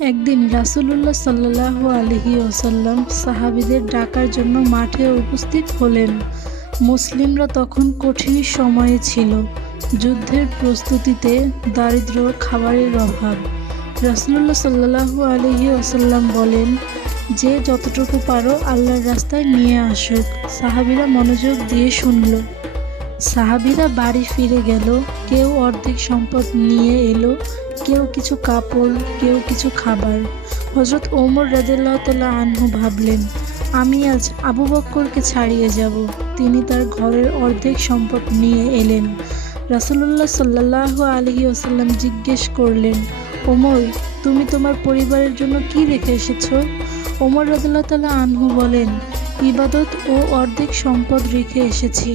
একদিন রাসূলুল্লাহ সাল্লাল্লাহু আলাইহি ওয়াসাল্লাম সাহাবীদের ডাকার জন্য মাঠে উপস্থিত হলেন। মুসলিমরা তখন কঠিন সময়ে ছিল। যুদ্ধের প্রস্তুতিতে, দারিদ্র্য, খাবারের অভাব। রাসূলুল্লাহ সাল্লাল্লাহু আলাইহি ওয়াসাল্লাম বলেন, যে যতটুকু পারো আল্লাহর রাস্তায় নিয়ে আসুক। সাহাবীরা মনোযোগ দিয়ে শুনল। সাহাবীরা বাড়ি ফিরে গেল। কেউ অর্ধেক সম্পদ নিয়ে এলো, কেউ কিছু কাপড়, কেউ কিছু খাবার। হযরত ওমর রাদিয়াল্লাহু তাআলা আনহু ভাবলেন, আমি আজ আবু বকরকে ছাড়িয়ে যাব। তিনি তার ঘরের অর্ধেক সম্পদ নিয়ে এলেন। রাসূলুল্লাহ সাল্লাল্লাহু আলাইহি ওয়াসাল্লাম জিজ্ঞেস করলেন, ওমর, তুমি তোমার পরিবারের জন্য কি রেখে এসেছো? ওমর রাদিয়াল্লাহু তাআলা আনহু বলেন, ইবাদত ও অর্ধেক সম্পদ রেখে এসেছি।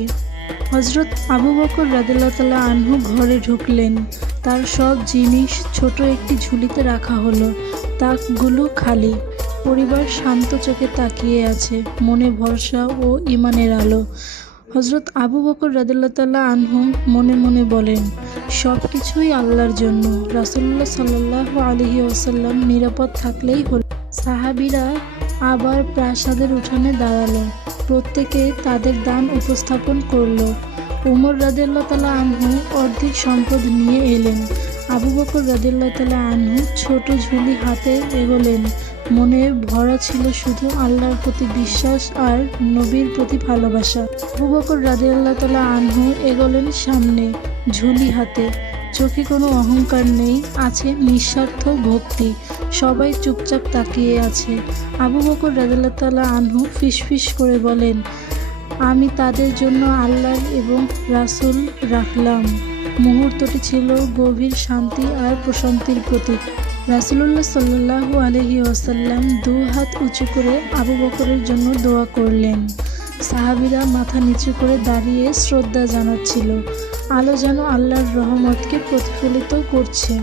হযরত আবু বকর রাদিয়াল্লাহু তাআলা আনহু ঘরে ঢুকলেন। তার সব জিনিস ছোট একটি ঝুলিতে রাখা হলো। তাকগুলো খালি। পরিবার শান্ত চোখে তাকিয়ে আছে, মনে ভরসা ও ঈমানের আলো। হযরত আবু বকর রাদিয়াল্লাহু তাআলা আনহু মনে মনে বলেন, সব কিছুই আল্লাহর জন্য। রাসূলুল্লাহ সাল্লাল্লাহু আলাইহি ওয়াসাল্লাম নিরাপদ থাকলেই হলো। সাহাবীরা আবার প্রাসাদের উঠানে দাঁড়ালো। প্রত্যেকে তাদের দান উপস্থাপন করল। ওমর রাদিয়াল্লাহু তাআলা আনহু অর্ধেক সম্পদ নিয়ে এলেন। আবু বকর রাদিয়াল্লাহু তাআলা আনহু ছোট ঝুলি হাতে এগোলেন। মনে ভরা ছিল শুধু আল্লাহর প্রতি বিশ্বাস আর নবীর প্রতি ভালোবাসা। আবু বকর রাদিয়াল্লাহু তাআলা আনহু এগোলেন সামনে, ঝুলি হাতে। চোখে কোনো অহংকার নেই, আছে নিঃস্বার্থ ভক্তি। সবাই চুপচাপ তাকিয়ে আছে। আবু বকর রাদিয়াল্লাহু তাআলা আনহু ফিসফিস করে বলেন, আমি তাদের জন্য আল্লাহ এবং রাসূল রাখলাম। মুহূর্তটি ছিল গভীর শান্তি আর প্রশান্তির প্রতীক। রাসূলুল্লাহ সাল্লাল্লাহু আলাইহি ওয়াসাল্লাম 2 হাত উঁচু করে আবু বকরের জন্য দোয়া করলেন। সাহাবীরা মাথা নিচু করে দাঁড়িয়ে শ্রদ্ধা জানাচ্ছিল। আলো যেন আল্লাহর রহমতকে প্রতিফলিত করছে।